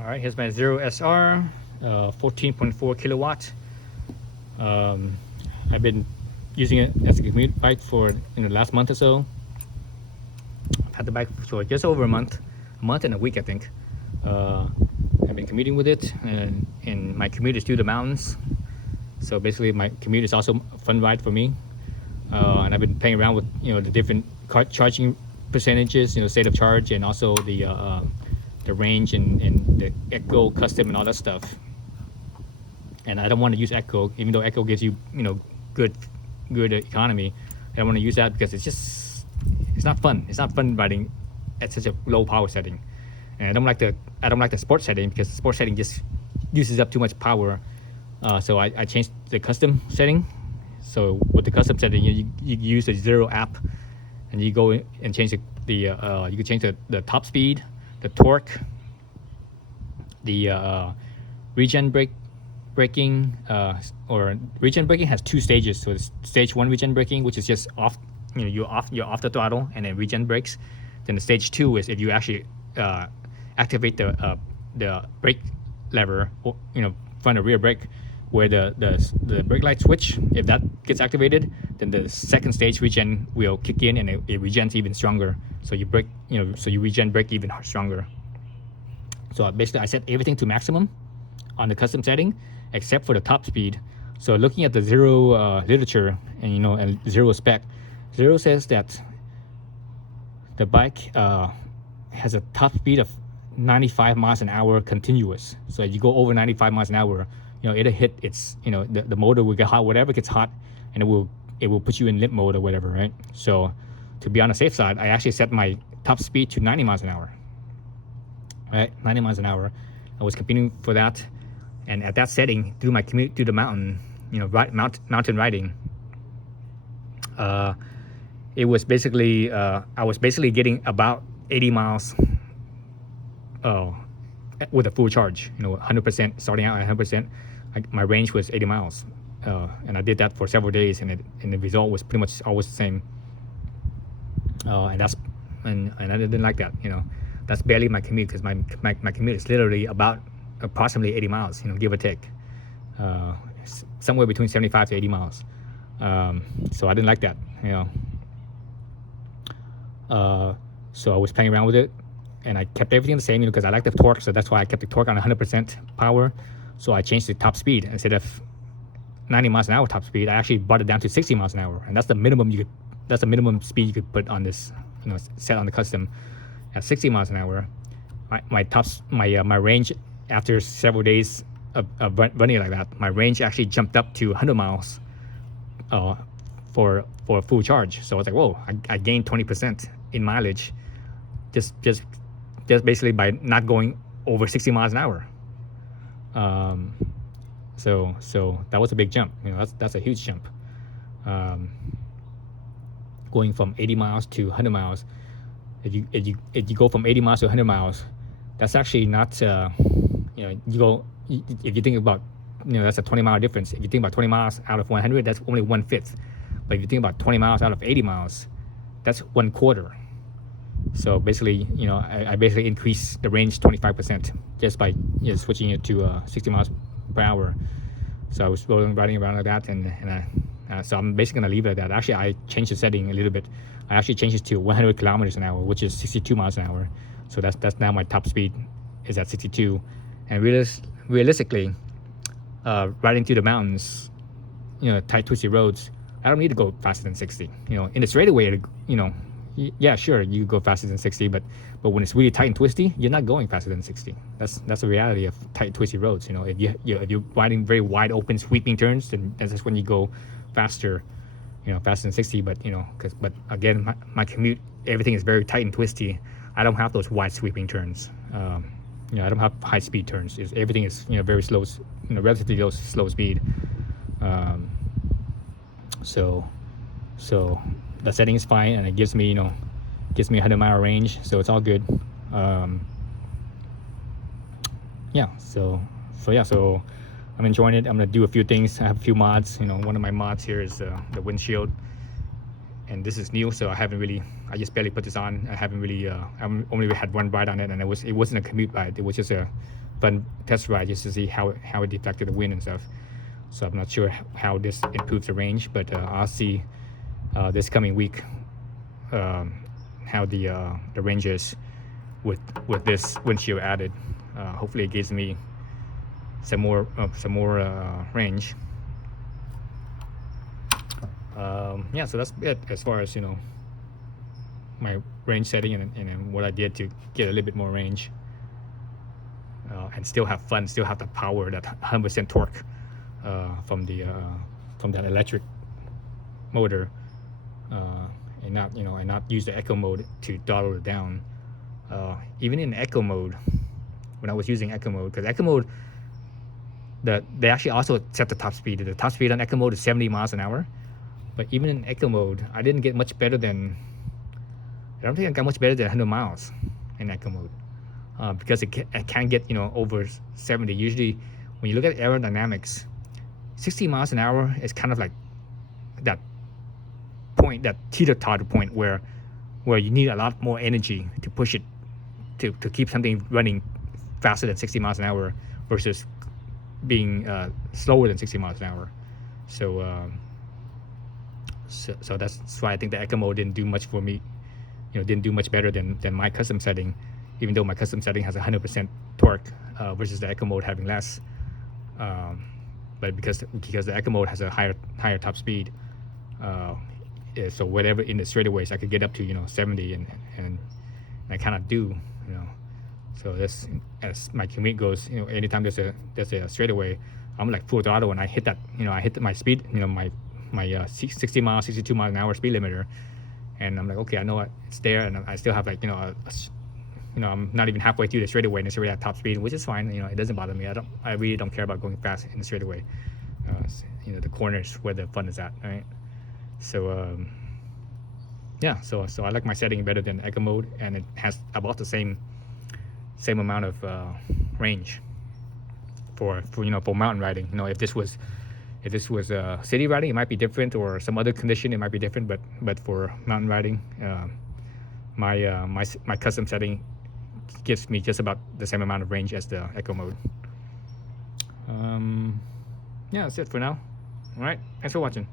All right, here's my Zero SR, 14.4 kilowatt. Um, I've been using it as a commute bike for the last month or so. I've had the bike for just over a month and a week, I think. I've been commuting with it, and my commute is through the mountains. So basically, my commute is also a fun ride for me. And I've been playing around with the different charging percentages, state of charge, and also the range and the Echo custom and all that stuff. And I don't want to use Echo, even though Echo gives you good economy. I don't want to use that because it's not fun. It's not fun riding at such a low power setting. And I don't like the sport setting because the sport setting just uses up too much power. So I changed the custom setting. So with the custom setting, you use the Zero app, and you go and change you can change the top speed, the torque, the regen braking, or regen braking has two stages. So it's stage one regen braking, which is just off, you're off the throttle, and then regen brakes. Then the stage two is if you actually activate the brake lever, front or rear brake, where the brake light switch, if that gets activated, then the second stage regen will kick in, and it regens even stronger. So you regen brake even stronger. So basically, I set everything to maximum on the custom setting, except for the top speed. So looking at the Zero literature and Zero spec, Zero says that the bike has a top speed of 95 miles an hour continuous. So if you go over 95 miles an hour, it'll hit its, the motor will get hot, whatever gets hot, and it will put you in limp mode or whatever, right? So to be on the safe side, I actually set my top speed to 90 miles an hour, right? 90 miles an hour. I was competing for that. And at that setting, through my commute through the mountain, mountain riding, it was basically, I was basically getting about 80 miles with a full charge, 100%, starting out at 100%. My range was 80 miles. And I did that for several days, and the result was pretty much always the same. And I didn't like that, That's barely my commute, because my commute is literally about approximately 80 miles, give or take. Somewhere between 75 to 80 miles. So I didn't like that, So I was playing around with it, and I kept everything the same, because I like the torque, so that's why I kept the torque on 100% power. So I changed the top speed. Instead of 90 miles an hour top speed, I actually brought it down to 60 miles an hour, and that's the minimum speed you could put on this, set on the custom. At 60 miles an hour, my range after several days of running like that, my range actually jumped up to 100 miles for a full charge. So I was like, whoa, I gained 20% in mileage just basically by not going over 60 miles an hour. So that was a big jump. That's a huge jump. Going from 80 miles to 100 miles. If you go from 80 miles to 100 miles, that's actually not, if you think about, that's a 20-mile difference. If you think about 20 miles out of 100, that's only 1/5. But if you think about 20 miles out of 80 miles, that's 1/4. So basically, I basically increased the range 25% just by switching it to 60 miles per hour. So I was riding around like that, and so I'm basically gonna leave it at that. Actually, I changed the setting a little bit. I actually changed it to 100 kilometers an hour, which is 62 miles an hour. So that's now my top speed is at 62. And realistically, riding through the mountains, tight, twisty roads, I don't need to go faster than 60. In the straightaway, yeah, sure, you go faster than 60, but when it's really tight and twisty, you're not going faster than 60. That's the reality of tight, twisty roads. If you're riding very wide open, sweeping turns, then that's when you go faster, faster than 60. But but again, my commute, everything is very tight and twisty. I don't have those wide sweeping turns. I don't have high speed turns. Everything is very slow, relatively slow speed. So the setting is fine, and it gives me 100-mile range, so it's all good. So I'm enjoying it. I'm gonna do a few things. I have a few mods. One of my mods here is the windshield, and this is new, so I just barely put this on. I haven't really, I only had one ride on it, and it wasn't a commute ride. It was just a fun test ride just to see how it deflected the wind and stuff. So I'm not sure how this improves the range, but I'll see this coming week how the range is with this windshield added. Hopefully it gives me some more range. Yeah, so that's it as far as my range setting and what I did to get a little bit more range and still have fun, still have the power, that 100% torque from that electric motor, and not use the eco mode to throttle it down. Even in eco mode, when I was using eco mode, because eco mode, they actually also set the top speed. The top speed on eco mode is 70 miles an hour. But even in eco mode, I didn't get much better than, I don't think I got much better than 100 miles in eco mode, because it can't get over 70. Usually, when you look at aerodynamics, 60 miles an hour is kind of like that point, that teeter-totter point where you need a lot more energy to push it to keep something running faster than 60 miles an hour versus being slower than 60 miles an hour. So that's why I think the eco mode didn't do much for me. Didn't do much better than my custom setting, even though my custom setting has 100% torque versus the eco mode having less. But because the eco mode has a higher top speed, so whatever in the straightaways I could get up to 70, and I kind of do. So that's, as my commute goes, anytime there's a straightaway, I'm like full throttle, and I hit that, I hit my speed, my 60 miles, 62 mile an hour speed limiter, and I'm like, okay, I know it's there, and I still have like I'm not even halfway through the straightaway, and it's already at top speed, which is fine. It doesn't bother me. I really don't care about going fast in the straightaway. The corners where the fun is at, right? So yeah, so I like my setting better than eco mode, and it has about the same amount of range for mountain riding. If this was city riding, it might be different, or some other condition, it might be different. But for mountain riding, my custom setting gives me just about the same amount of range as the eco mode. Yeah, that's it for now. All right, thanks for watching.